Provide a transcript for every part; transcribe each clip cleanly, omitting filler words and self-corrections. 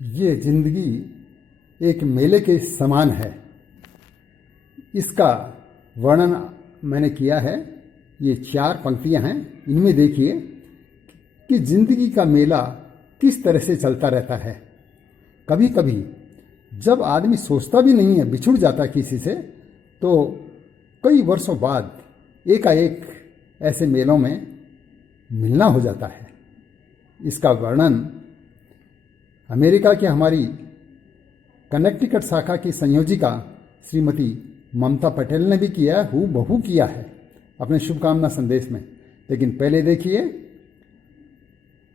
ये जिंदगी एक मेले के समान है। इसका वर्णन मैंने किया है। ये 4 पंक्तियां हैं। इनमें देखिए कि जिंदगी का मेला किस तरह से चलता रहता है। कभी कभी जब आदमी सोचता भी नहीं है, बिछुड़ जाता किसी से, तो कई वर्षों बाद एकाएक ऐसे मेलों में मिलना हो जाता है। इसका वर्णन अमेरिका की हमारी कनेक्टिकट शाखा की संयोजिका श्रीमती ममता पटेल ने भी किया, हूबहू किया है अपने शुभकामना संदेश में। लेकिन पहले देखिए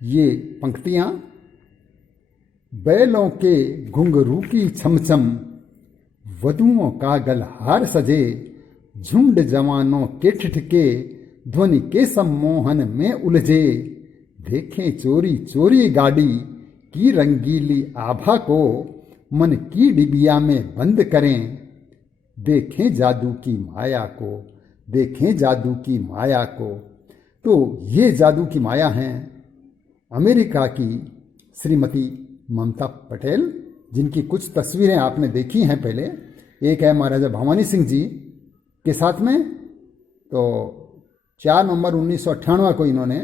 ये पंक्तियां। बैलों के घुंघरू की छमछम, वधुओं का गलहार सजे, झुंड जवानों के ठिठके, ध्वनि के सम्मोहन में उलझे, देखें चोरी चोरी गाड़ी की रंगीली आभा को, मन की डिबिया में बंद करें, देखें जादू की माया को, देखें जादू की माया को। तो ये जादू की माया हैं अमेरिका की श्रीमती ममता पटेल, जिनकी कुछ तस्वीरें आपने देखी हैं पहले। एक है महाराजा भवानी सिंह जी के साथ में। तो 4 नवंबर 1998 को इन्होंने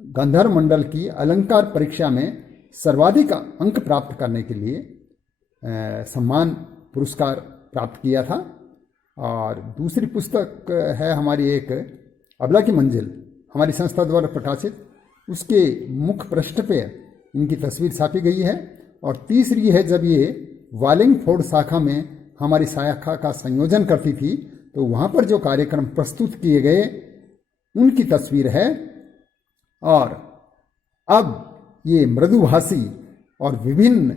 गंधर्व मंडल की अलंकार परीक्षा में सर्वाधिक अंक प्राप्त करने के लिए सम्मान पुरस्कार प्राप्त किया था। और दूसरी पुस्तक है हमारी एक अबला की मंजिल, हमारी संस्था द्वारा प्रकाशित। उसके मुख्य पृष्ठ पे इनकी तस्वीर छापी गई है। और तीसरी है जब ये वालिंगफोर्ड शाखा में हमारी शाखा का संयोजन करती थी, तो वहाँ पर जो कार्यक्रम प्रस्तुत किए गए उनकी तस्वीर है। और अब ये मृदुभाषी और विभिन्न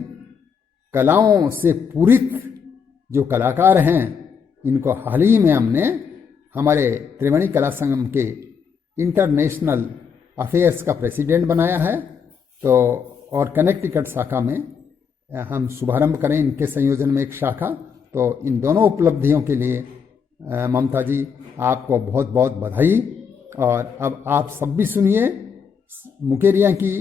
कलाओं से पूरित जो कलाकार हैं, इनको हाल ही में हमने हमारे त्रिवेणी कला संगम के इंटरनेशनल अफेयर्स का प्रेसिडेंट बनाया है। तो और कनेक्टिकट शाखा में हम शुभारंभ करें इनके संयोजन में एक शाखा। तो इन दोनों उपलब्धियों के लिए ममता जी आपको बहुत बहुत बधाई। और अब आप सब भी सुनिए मुकेरिया की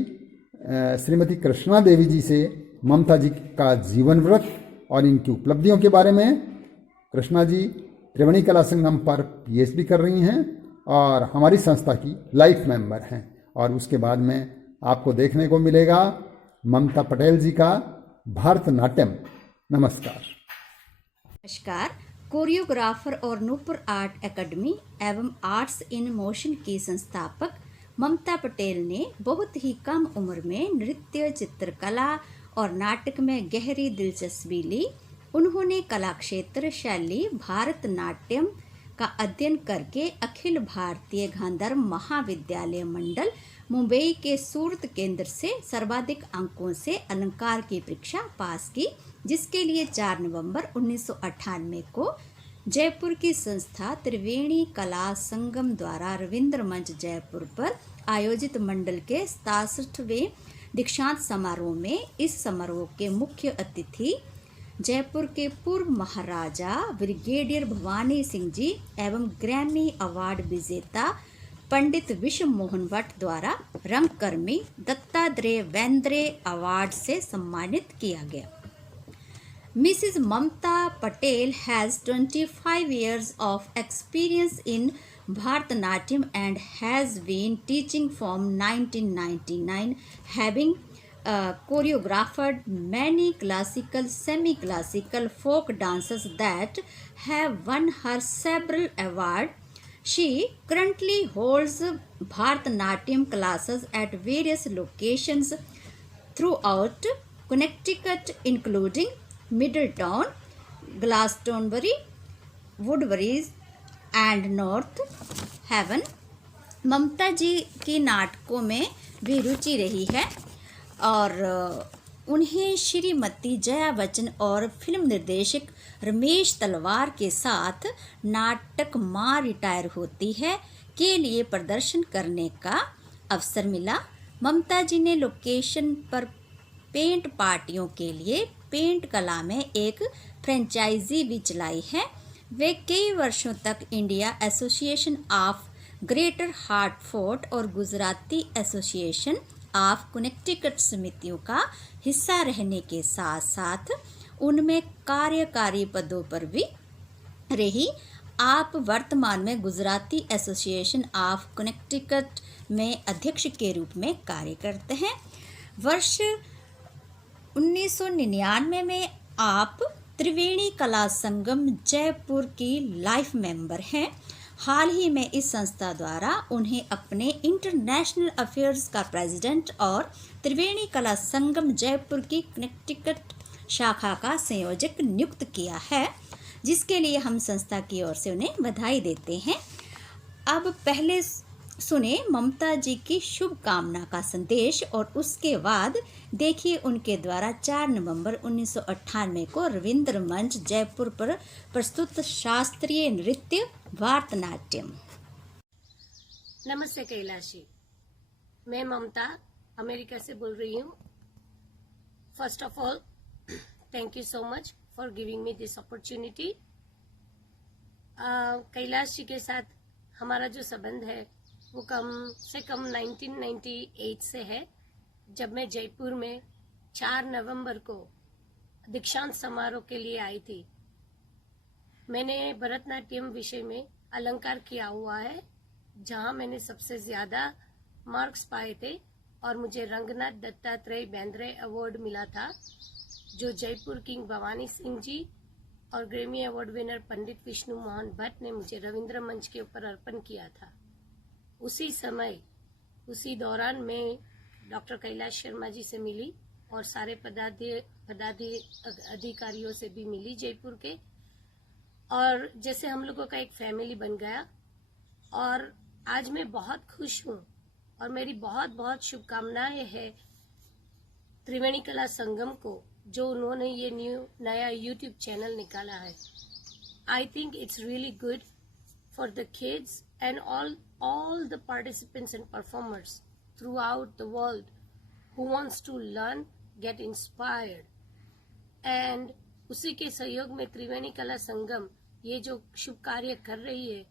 श्रीमती कृष्णा देवी जी से ममता जी का जीवन व्रत और इनकी उपलब्धियों के बारे में। कृष्णा जी त्रिवेणी कला संगम पर पीएचडी कर रही हैं और हमारी संस्था की लाइफ मेंबर हैं। और उसके बाद में आपको देखने को मिलेगा ममता पटेल जी का भारतनाट्यम। नमस्कार। नमस्कार। कोरियोग्राफर और नूपुर आर्ट एकेडमी एवं आर्ट्स इन मोशन की संस्थापक ममता पटेल ने बहुत ही कम उम्र में नृत्य, चित्रकला और नाटक में गहरी दिलचस्पी ली। उन्होंने कला क्षेत्र शैली भारतनाट्यम का अध्ययन करके अखिल भारतीय गांधर्व महाविद्यालय मंडल मुंबई के सूरत केंद्र से सर्वाधिक अंकों से अलंकार की परीक्षा पास की, जिसके लिए 4 नवंबर 1998 को जयपुर की संस्था त्रिवेणी कला संगम द्वारा रविंद्र मंच जयपुर पर आयोजित मंडल के 67वें दीक्षांत समारोह में इस समारोह के मुख्य अतिथि जयपुर के पूर्व महाराजा ब्रिगेडियर भवानी सिंह जी एवं ग्रैमी अवार्ड विजेता पंडित विश्व मोहन भट्ट द्वारा रंगकर्मी दत्तात्रेय वेंद्रे अवार्ड से सम्मानित किया गया। Mrs. Mamta Patel has 25 years of experience in Bharatanatyam and has been teaching from 1999, having choreographed many classical, semi-classical folk dances that have won her several awards. She currently holds Bharatanatyam classes at various locations throughout Connecticut, including Middletown, Glastonbury, Woodbury and North Haven। ममता जी की नाटकों में भी रुचि रही है और उन्हें श्रीमती जया बच्चन और film निर्देशक रमेश तलवार के साथ नाटक माँ रिटायर होती है के लिए प्रदर्शन करने का अवसर मिला। ममता जी ने लोकेशन पर पेंट पार्टियों के लिए पेंट कला में एक फ्रेंचाइजी भी चलाई है। वे कई वर्षों तक India association of greater Hartford और गुजराती एसोसिएशन ऑफ कनेक्टिकट समितियों का हिस्सा रहने के साथ साथ उनमें कार्यकारी पदों पर भी रही। आप वर्तमान में गुजराती एसोसिएशन ऑफ कनेक्टिकट में अध्यक्ष के रूप में कार्य करते हैं। वर्ष 1999 में आप त्रिवेणी कला संगम जयपुर की लाइफ मेंबर हैं। हाल ही में इस संस्था द्वारा उन्हें अपने इंटरनेशनल अफेयर्स का प्रेसिडेंट और त्रिवेणी कला संगम जयपुर की कनेक्टिकट शाखा का संयोजक नियुक्त किया है, जिसके लिए हम संस्था की ओर से उन्हें बधाई देते हैं। अब पहले सुने ममता जी की शुभकामना का संदेश और उसके बाद देखिए उनके द्वारा 4 नवंबर 1998 को रविंद्र मंच जयपुर पर प्रस्तुत शास्त्रीय नृत्य भारतनाट्यम। नमस्ते कैलाशी, मैं ममता अमेरिका से बोल रही हूँ। First of all thank you so much for giving me this opportunity. Kailash ji के साथ हमारा जो संबंध है वो कम से कम 1998 से है, जब मैं जयपुर में 4 नवंबर को दीक्षांत समारोह के लिए आई थी। मैंने भरतनाट्यम विषय में अलंकार किया हुआ है, जहां मैंने सबसे ज्यादा मार्क्स पाए थे और मुझे रंगनाथ दत्तात्रेय बेंद्रे अवार्ड मिला था, जो जयपुर किंग भवानी सिंह जी और ग्रेमी अवार्ड विनर पंडित विष्णु मोहन भट्ट ने मुझे रविंद्र मंच के ऊपर अर्पण किया था। उसी समय उसी दौरान मैं डॉक्टर कैलाश शर्मा जी से मिली और सारे अधिकारियों से भी मिली जयपुर के, और जैसे हम लोगों का एक फैमिली बन गया। और आज मैं बहुत खुश हूँ और मेरी बहुत बहुत शुभकामनाएं है त्रिवेणी कला संगम को, जो उन्होंने ये नया यूट्यूब चैनल निकाला है। I think it's really good for the kids and all the participants and performers throughout the world who wants to learn, get inspired. And उसी के सहयोग में त्रिवेणी कला संगम ये जो शुभ कार्य कर रही है,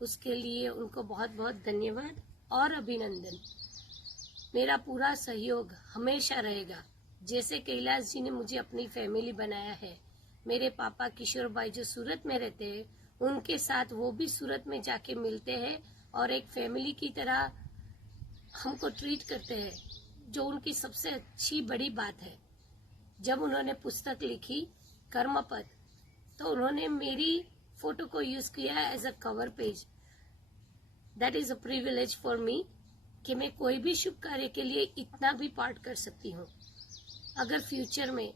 उसके लिए उनको बहुत बहुत धन्यवाद और अभिनंदन। मेरा पूरा सहयोग हमेशा रहेगा। जैसे कैलाश जी ने मुझे अपनी फैमिली बनाया है, मेरे पापा किशोर भाई जो सूरत में रहते हैं, उनके साथ वो भी सूरत में जाके मिलते हैं और एक फैमिली की तरह हमको ट्रीट करते हैं, जो उनकी सबसे अच्छी बड़ी बात है। जब उन्होंने पुस्तक लिखी कर्मपद, तो उन्होंने मेरी फोटो को यूज किया as a cover page. That is a privilege for me कि मैं कोई भी शुभ कार्य के लिए इतना भी पार्ट कर सकती हूँ। अगर फ्यूचर में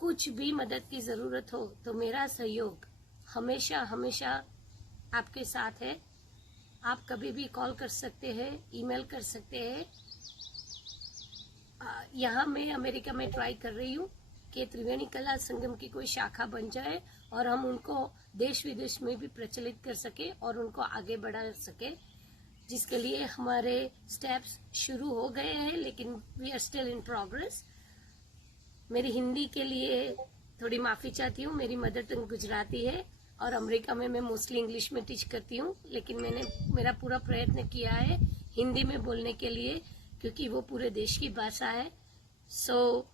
कुछ भी मदद की जरूरत हो तो मेरा सहयोग हमेशा हमेशा आपके साथ है। आप कभी भी कॉल कर सकते हैं, ईमेल कर सकते हैं। यहाँ मैं अमेरिका में ट्राई कर रही हूँ कि त्रिवेणी कला संगम की कोई शाखा बन जाए और हम उनको देश विदेश में भी प्रचलित कर सके और उनको आगे बढ़ा सके, जिसके लिए हमारे स्टेप्स शुरू हो गए हैं, लेकिन we are still in progress. मेरी हिंदी के लिए थोड़ी माफी चाहती हूँ। मेरी मदर टंग गुजराती है और अमेरिका में मैं मोस्टली इंग्लिश में टीच करती हूँ, लेकिन मैंने मेरा पूरा प्रयत्न किया है हिंदी में बोलने के लिए, क्योंकि वो पूरे देश की भाषा है। So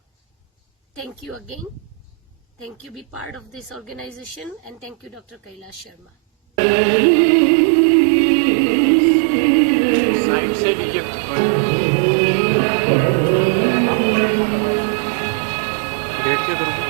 thank you again, thank you be part of this organisation and thank you doctor Kailash Sharma. Side से भी गेट के तरफ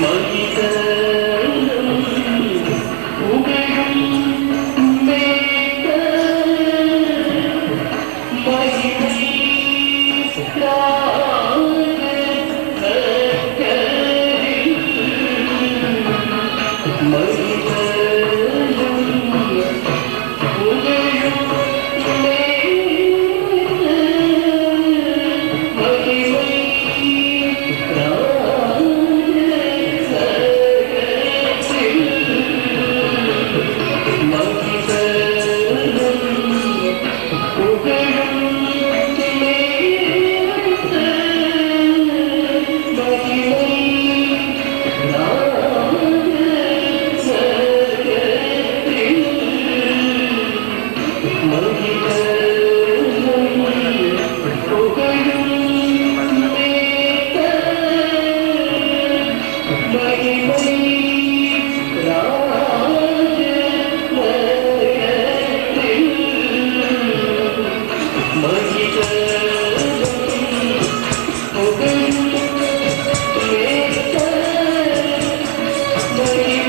Money Thank you.